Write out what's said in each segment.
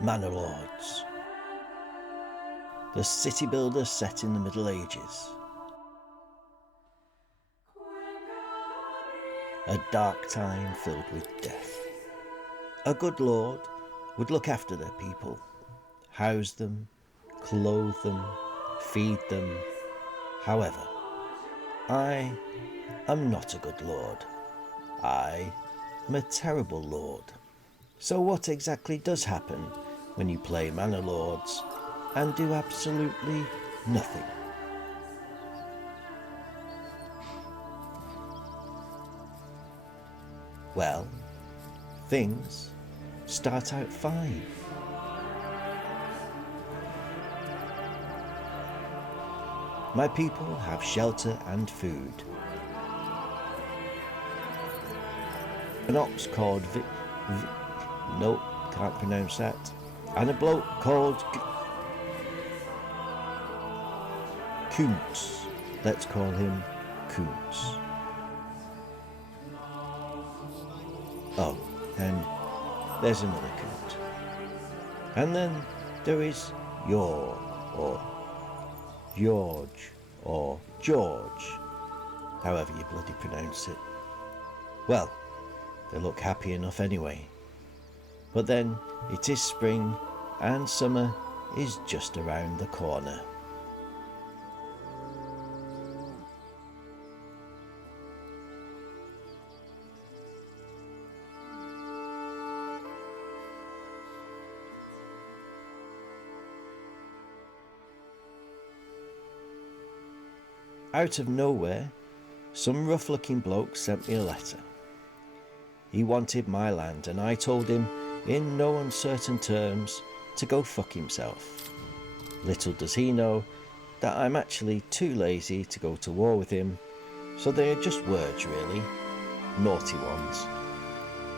Manor Lords. The city builder set in the Middle Ages. A dark time filled with death. A good lord would look after their people, house them, clothe them, feed them. However, I am not a good lord. I am a terrible lord. So what exactly does happen when you play Manor Lords and do absolutely nothing? Well, things start out fine. My people have shelter and food. An ox called nope, can't pronounce that. And a bloke called Kuntz. Let's call him Kuntz. Oh, and there's another Kunt. And then there is Yor, or George, or George, however you bloody pronounce it. Well, they look happy enough anyway. But then it is spring and summer is just around the corner. Out of nowhere, some rough-looking bloke sent me a letter. He wanted my land and I told him in no uncertain terms to go fuck himself. Little does he know that I'm actually too lazy to go to war with him, so they are just words really, naughty ones,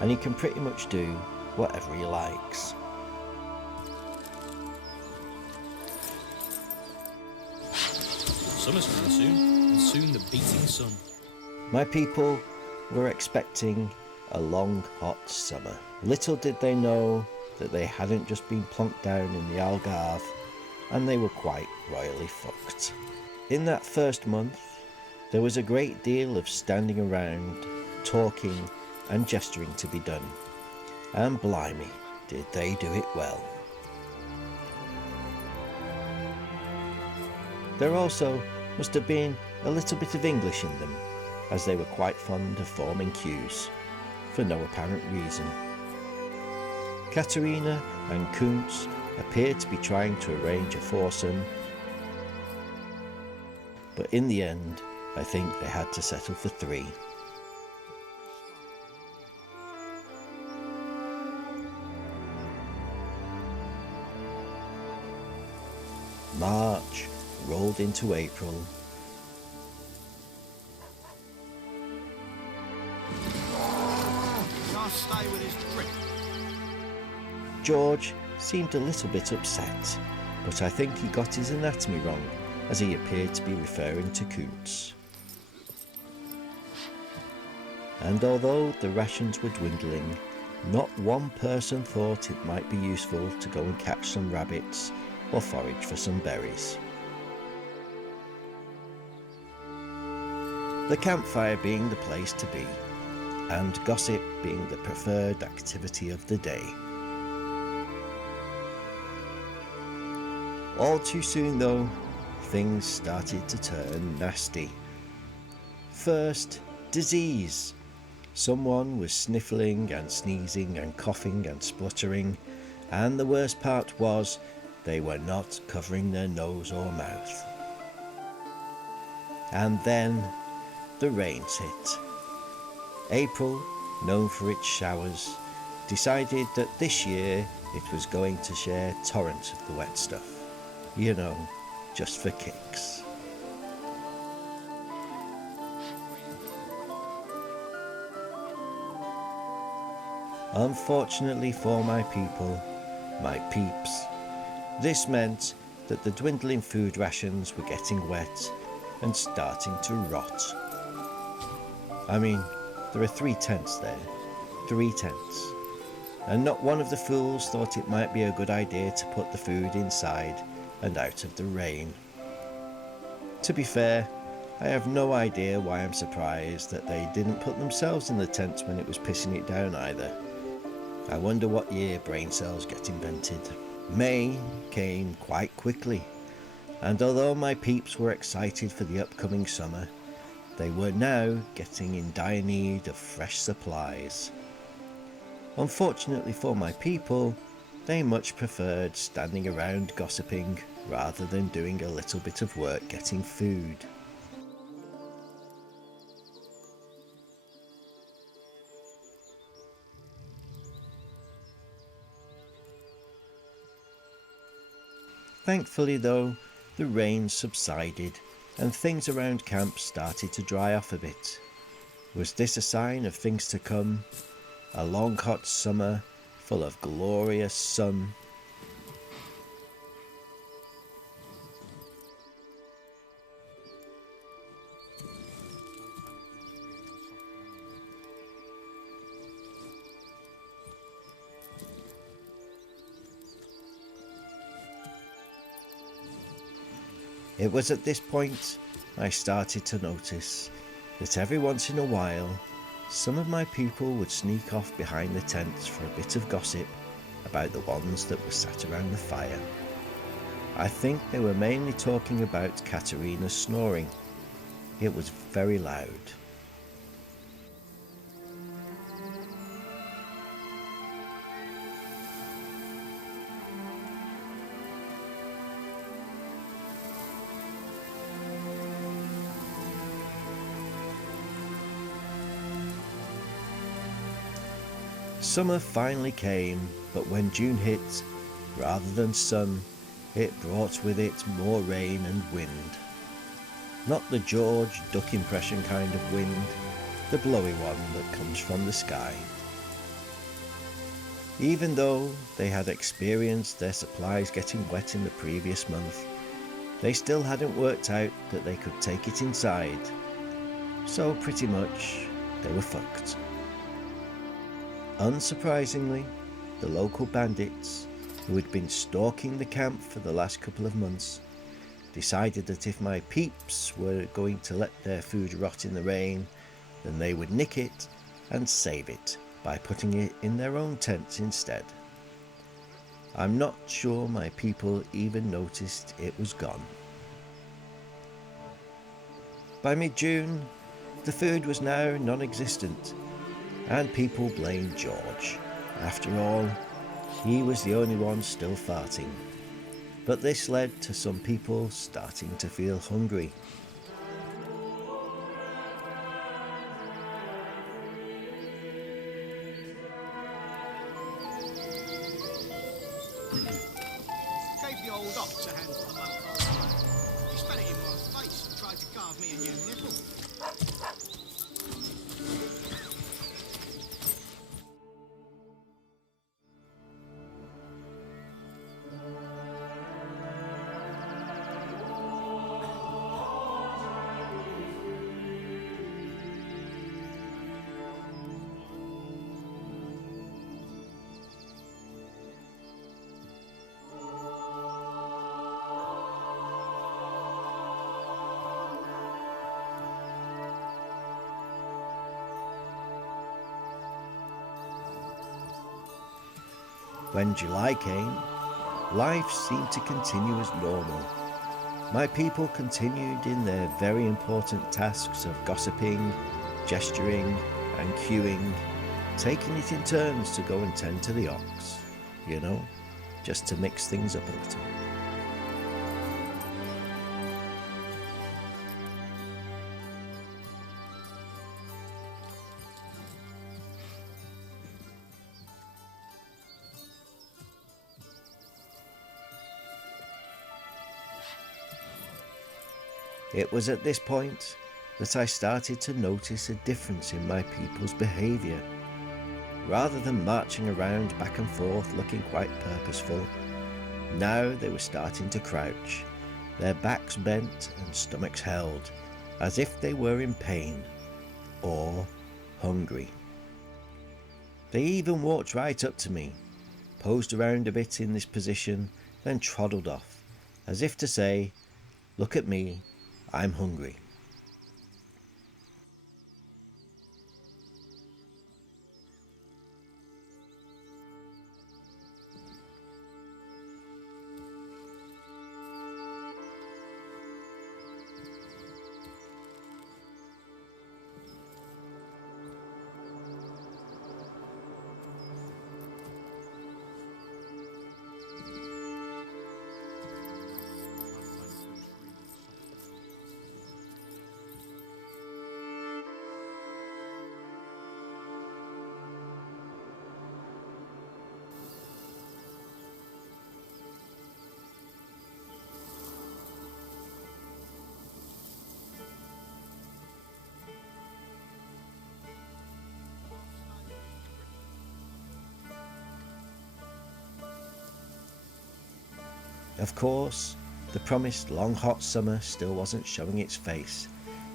and he can pretty much do whatever he likes. Summer's coming soon, and soon the beating sun. My people were expecting a long, hot summer. Little did they know that they hadn't just been plonked down in the Algarve, and they were quite royally fucked. In that first month, there was a great deal of standing around, talking and gesturing to be done. And blimey, did they do it well. There also must have been a little bit of English in them, as they were quite fond of forming queues, for no apparent reason. Katerina and Kuntz appeared to be trying to arrange a foursome, but in the end, I think they had to settle for 3. March rolled into April. Stay with his drink. George seemed a little bit upset, but I think he got his anatomy wrong, as he appeared to be referring to Kuntz. And although the rations were dwindling, not one person thought it might be useful to go and catch some rabbits or forage for some berries. The campfire being the place to be, and gossip being the preferred activity of the day. All too soon though, things started to turn nasty. First, disease. Someone was sniffling and sneezing and coughing and spluttering, and the worst part was they were not covering their nose or mouth. And then the rains hit. April, known for its showers, decided that this year it was going to share torrents of the wet stuff. You know, just for kicks. Unfortunately for my people, my peeps, this meant that the dwindling food rations were getting wet and starting to rot. I mean, there are 3 tents there. 3 tents. and not one of the fools thought it might be a good idea to put the food inside and out of the rain. To be fair, I have no idea why I'm surprised that they didn't put themselves in the tents when it was pissing it down either. I wonder what year brain cells get invented. May came quite quickly, and although my peeps were excited for the upcoming summer, they were now getting in dire need of fresh supplies. Unfortunately for my people, they much preferred standing around gossiping rather than doing a little bit of work getting food. Thankfully though, the rain subsided and things around camp started to dry off a bit. Was this a sign of things to come? A long hot summer full of glorious sun? It was at this point I started to notice that every once in a while some of my people would sneak off behind the tents for a bit of gossip about the ones that were sat around the fire. I think they were mainly talking about Katerina's snoring. It was very loud. Summer finally came, but when June hit, rather than sun, it brought with it more rain and wind. Not the George duck impression kind of wind, the blowy one that comes from the sky. Even though they had experienced their supplies getting wet in the previous month, they still hadn't worked out that they could take it inside. So pretty much, they were fucked. Unsurprisingly, the local bandits, who had been stalking the camp for the last couple of months, decided that if my peeps were going to let their food rot in the rain, then they would nick it and save it by putting it in their own tents instead. I'm not sure my people even noticed it was gone. By mid-June, the food was now non-existent, and people blamed George. After all, he was the only one still farting. But this led to some people starting to feel hungry. Gave the old ox a handful of mud. He spat it in my face and tried to carve me a new nipple. When July came, life seemed to continue as normal. My people continued in their very important tasks of gossiping, gesturing, and queuing, taking it in turns to go and tend to the ox, just to mix things up a little. It was at this point that I started to notice a difference in my people's behaviour. Rather than marching around back and forth looking quite purposeful, now they were starting to crouch, their backs bent and stomachs held, as if they were in pain or hungry. They even walked right up to me, posed around a bit in this position, then trotted off, as if to say, "Look at me, I'm hungry." Of course, the promised long hot summer still wasn't showing its face,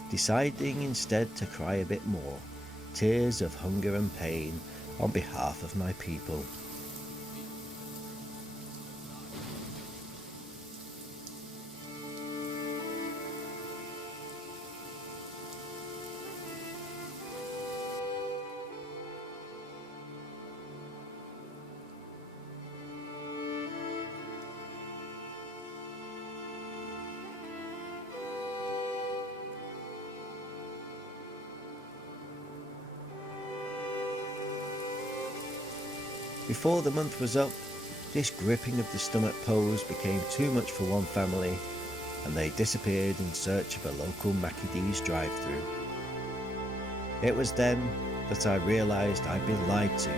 deciding instead to cry a bit more, tears of hunger and pain on behalf of my people. Before the month was up, this gripping of the stomach pose became too much for one family, and they disappeared in search of a local Mackie D's drive-through. It was then that I realised I'd been lied to.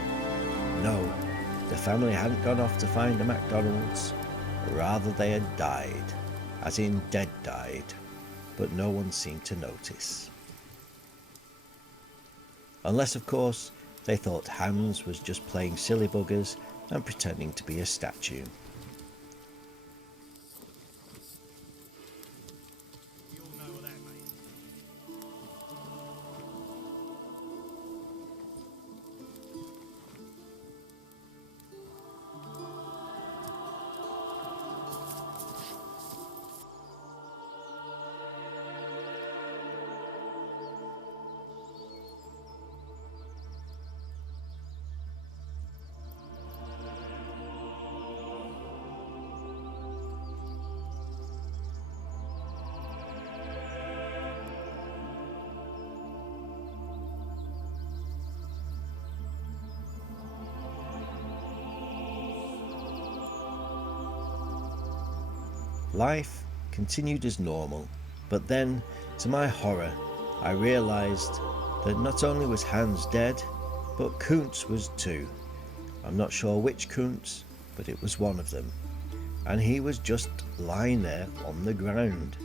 No, the family hadn't gone off to find a McDonald's, rather they had died, as in dead died, but no one seemed to notice. Unless, of course, they thought Hans was just playing silly buggers and pretending to be a statue. You all know what that means. Life continued as normal, but then, to my horror, I realised that not only was Hans dead, but Kuntz was too. I'm not sure which Kuntz, but it was one of them, and he was just lying there on the ground.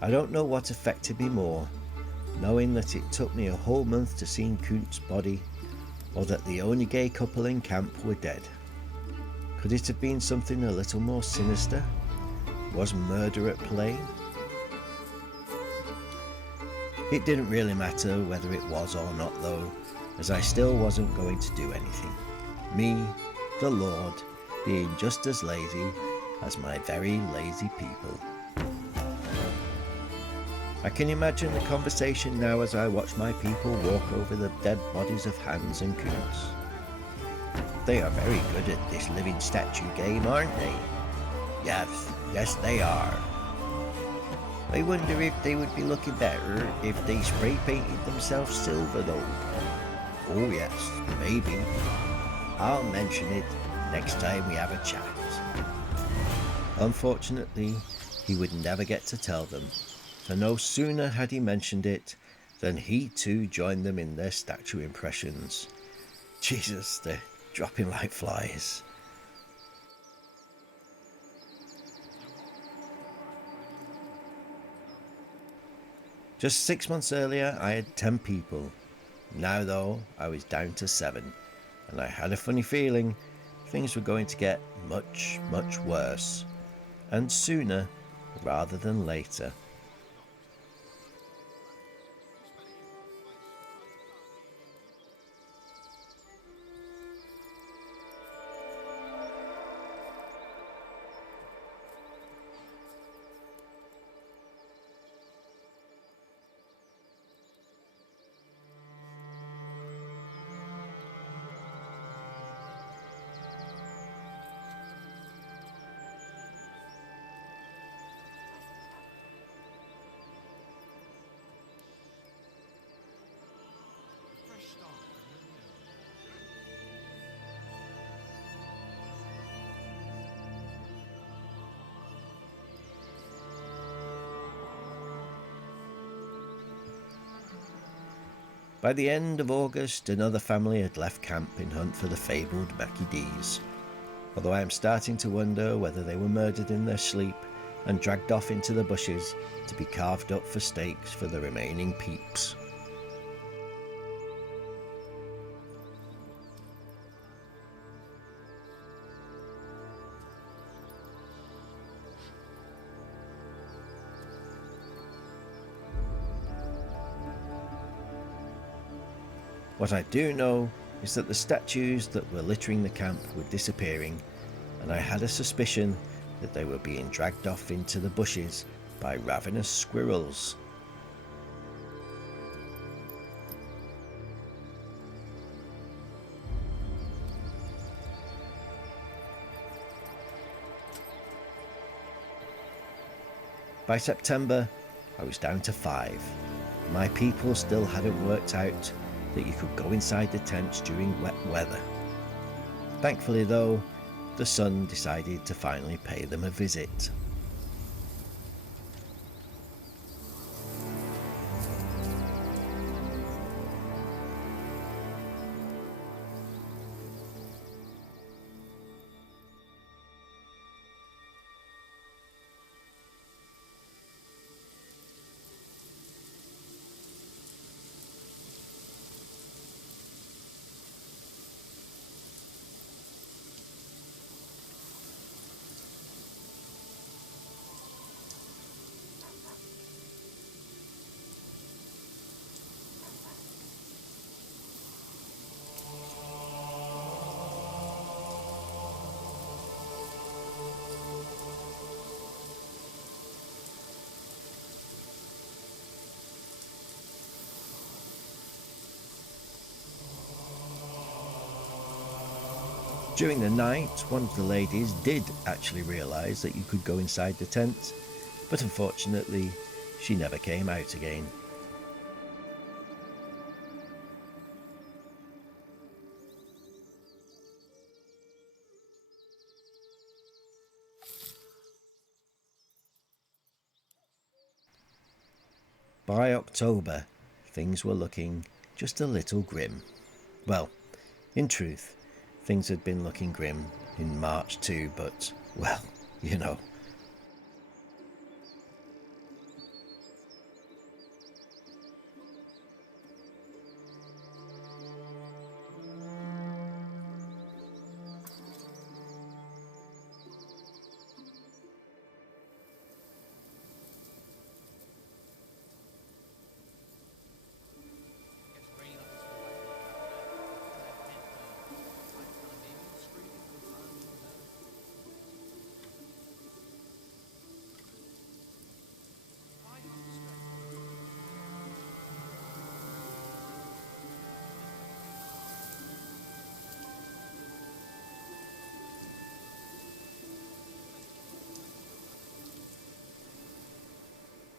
I don't know what affected me more, knowing that it took me a whole month to see Kuntz's body, or that the only gay couple in camp were dead. Could it have been something a little more sinister? Was murder at play? It didn't really matter whether it was or not though, as I still wasn't going to do anything. Me, the Lord, being just as lazy as my very lazy people. I can imagine the conversation now as I watch my people walk over the dead bodies of Hans and Kuntz. They are very good at this living statue game, aren't they? Yes, they are. I wonder if they would be looking better if they spray painted themselves silver though. Oh yes, maybe. I'll mention it next time we have a chat. Unfortunately, he would never get to tell them, for no sooner had he mentioned it than he too joined them in their statue impressions. Jesus, they're dropping like flies. Just 6 months earlier, I had 10 people. Now, though, I was down to 7, and I had a funny feeling things were going to get much, much worse, and sooner rather than later. By the end of August, another family had left camp in hunt for the fabled Mackie D's, although I am starting to wonder whether they were murdered in their sleep and dragged off into the bushes to be carved up for steaks for the remaining peeps. What I do know is that the statues that were littering the camp were disappearing, and I had a suspicion that they were being dragged off into the bushes by ravenous squirrels. By September, I was down to 5. My people still hadn't worked out that you could go inside the tents during wet weather. Thankfully though, the sun decided to finally pay them a visit. During the night, one of the ladies did actually realise that you could go inside the tent, but unfortunately, she never came out again. By October, things were looking just a little grim. Well, in truth, things had been looking grim in March too, but, well, you know.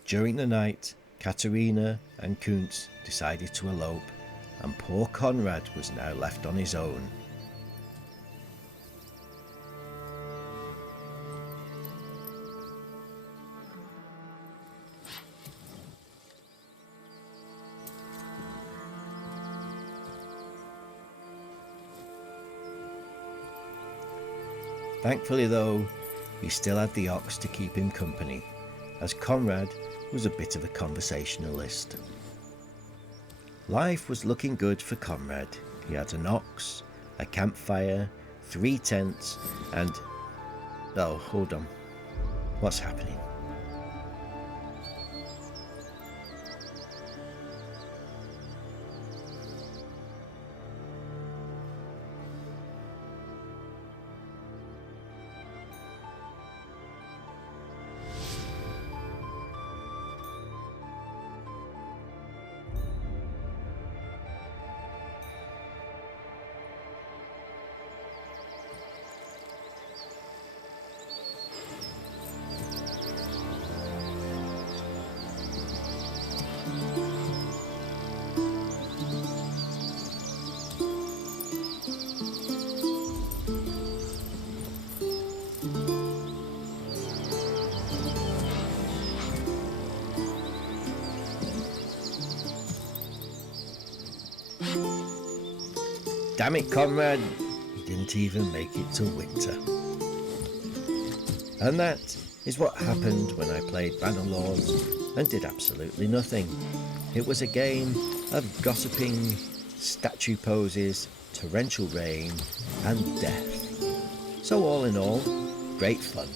During the night, Katerina and Kuntz decided to elope, and poor Conrad was now left on his own. Thankfully though, he still had the ox to keep him company, as Conrad was a bit of a conversationalist. Life was looking good for Conrad. He had an ox, a campfire, 3 tents, and... oh, hold on. What's happening? Damn it, Conrad, he didn't even make it to winter. And that is what happened when I played Manor Lords and did absolutely nothing. It was a game of gossiping, statue poses, torrential rain, and death. So all in all, great fun.